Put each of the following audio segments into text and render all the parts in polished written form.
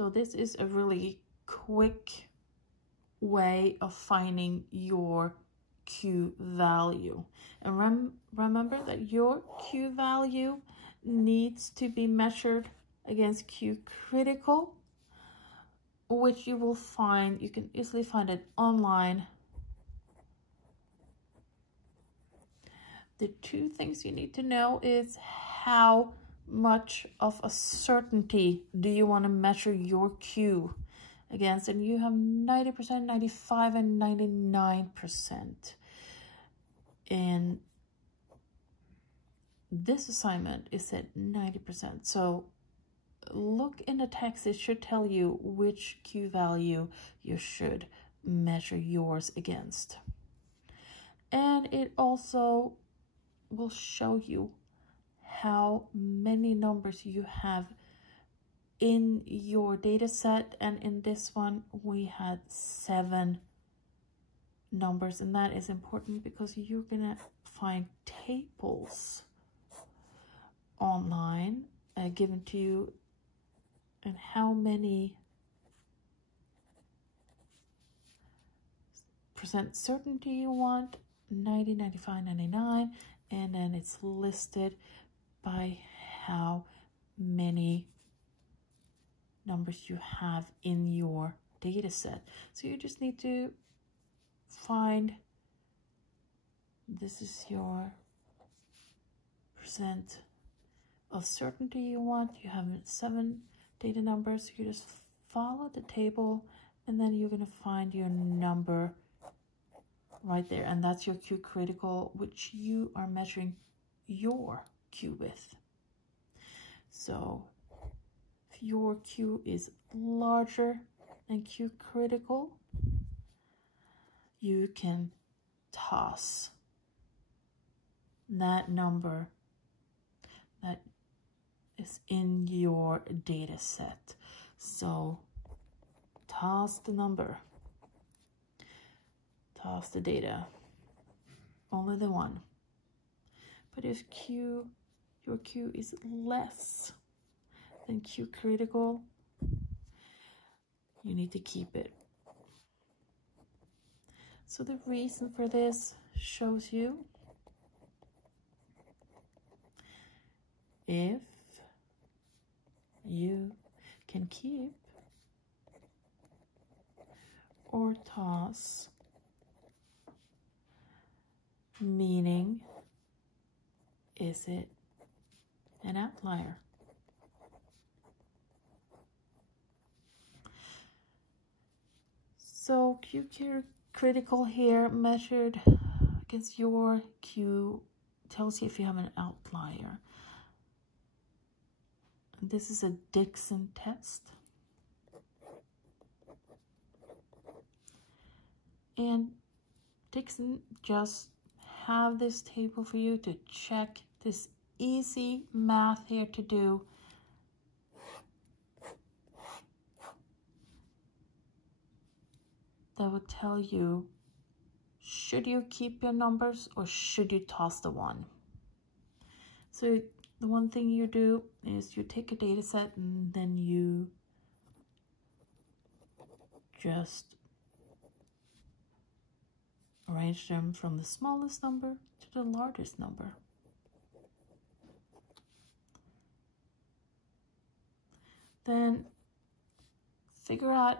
So this is a really quick way of finding your Q value. And remember that your Q value needs to be measured against Q critical, which you will find, you can easily find it online. The two things you need to know is how much of a certainty do you want to measure your Q against, and you have 90%, 95, and 99%. And this assignment is at 90%. So look in the text, it should tell you which Q value you should measure yours against. And it also will show you how many numbers you have in your data set. And in this one, we had 7 numbers, and that is important because you're gonna find tables online given to you and how many percent certainty you want, 90, 95, 99, and then it's listed by how many numbers you have in your data set. So you just need to find, this is your percent of certainty you want. You have 7 data numbers. You just follow the table and then you're going to find your number right there, and that's your Q critical, which you are measuring your Q with. So if your Q is larger than Q critical, you can toss that number that is in your data set. So toss the number, toss the data, only the one. But if your Q is less than Q critical, you need to keep it. So the reason for this shows you if you can keep or toss, meaning is it an outlier? So Q critical here measured against your Q tells you if you have an outlier. This is a Dixon test. And Dixon just have this table for you to check this easy math here to do. That would tell you, should you keep your numbers or should you toss the one? So the one thing you do is you take a data set and then you just arrange them from the smallest number to the largest number. Then figure out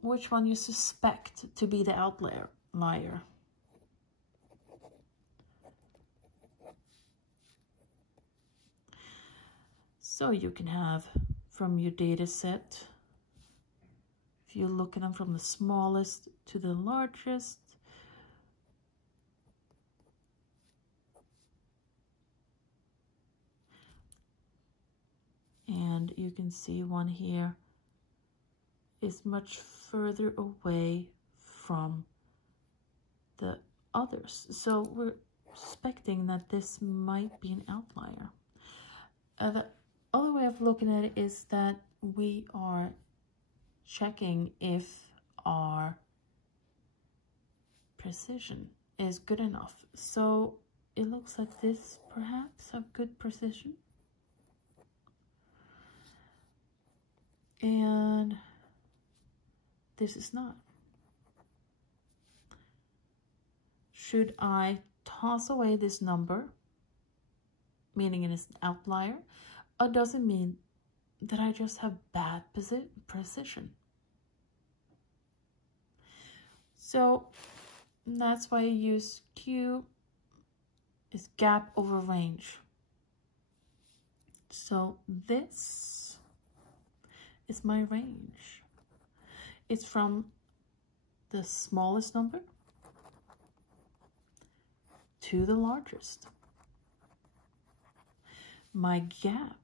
which one you suspect to be the outlier. So you can have from your data set, if you look at them from the smallest to the largest, and you can see one here is much further away from the others. So we're suspecting that this might be an outlier. The other way of looking at it is that we are checking if our precision is good enough. So it looks like this perhaps have good precision. And this is not. Should I toss away this number, meaning it is an outlier, or does it mean that I just have bad precision? So that's why I use Q is gap over range. So this is my range. It's from the smallest number to the largest. My gap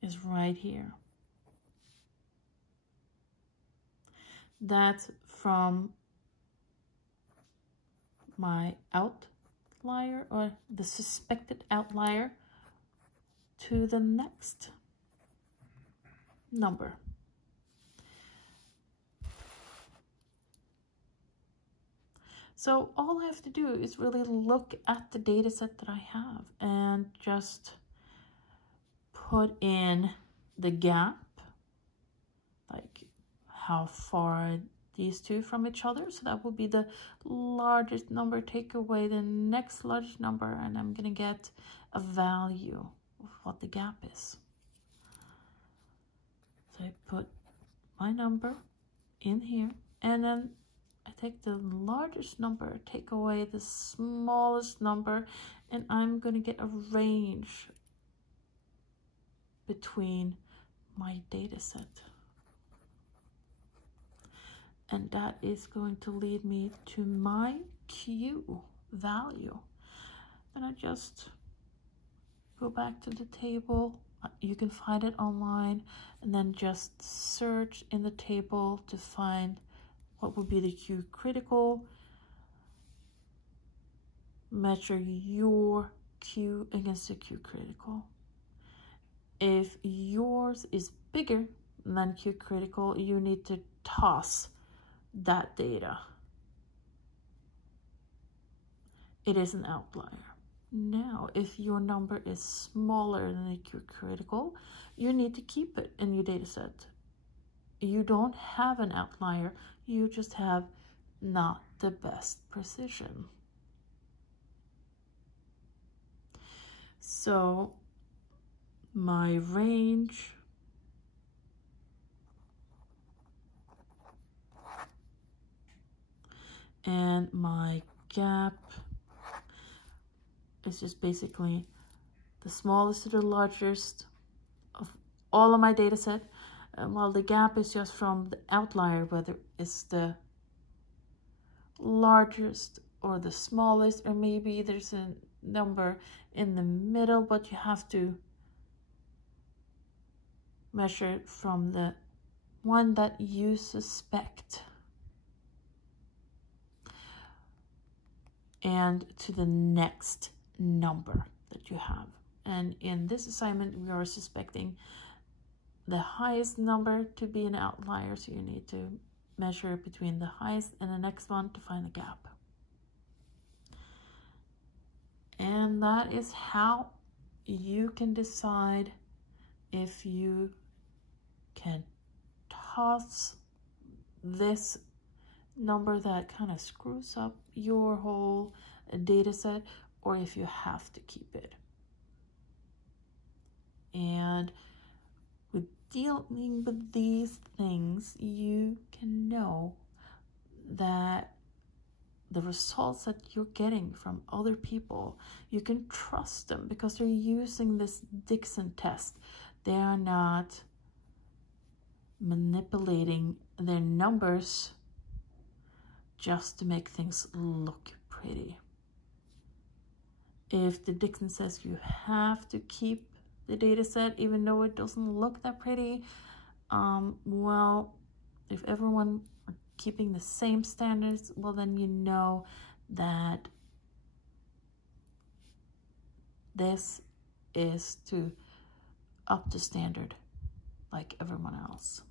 is right here. That's from my outlier, or the suspected outlier, to the next number. So all I have to do is really look at the data set that I have and just put in the gap, like how far are these two from each other. So that will be the largest number, take away the next largest number, and I'm gonna get a value of what the gap is. So I put my number in here, and then I take the largest number, take away the smallest number, and I'm going to get a range between my data set. And that is going to lead me to my Q value. And I just go back to the table. You can find it online, and then just search in the table to find what would be the Q critical. Measure your Q against the Q critical. If yours is bigger than Q critical, you need to toss that data. It is an outlier. Now, if your number is smaller than the Q critical, you need to keep it in your data set. You don't have an outlier, you just have not the best precision. So my range and my gap is just basically the smallest to the largest of all of my data set. While the gap is just from the outlier, whether it's the largest or the smallest, or maybe there's a number in the middle, but you have to measure it from the one that you suspect and to the next number that you have. And in this assignment, we are suspecting the highest number to be an outlier, so you need to measure between the highest and the next one to find the gap. And that is how you can decide if you can toss this number that kind of screws up your whole data set, or if you have to keep it. And with dealing with these things, you can know that the results that you're getting from other people, you can trust them because they're using this Dixon test. They are not manipulating their numbers just to make things look pretty. If the Dixon says you have to keep the data set even though it doesn't look that pretty, well, if everyone are keeping the same standards, well, then you know that this is to up to standard like everyone else.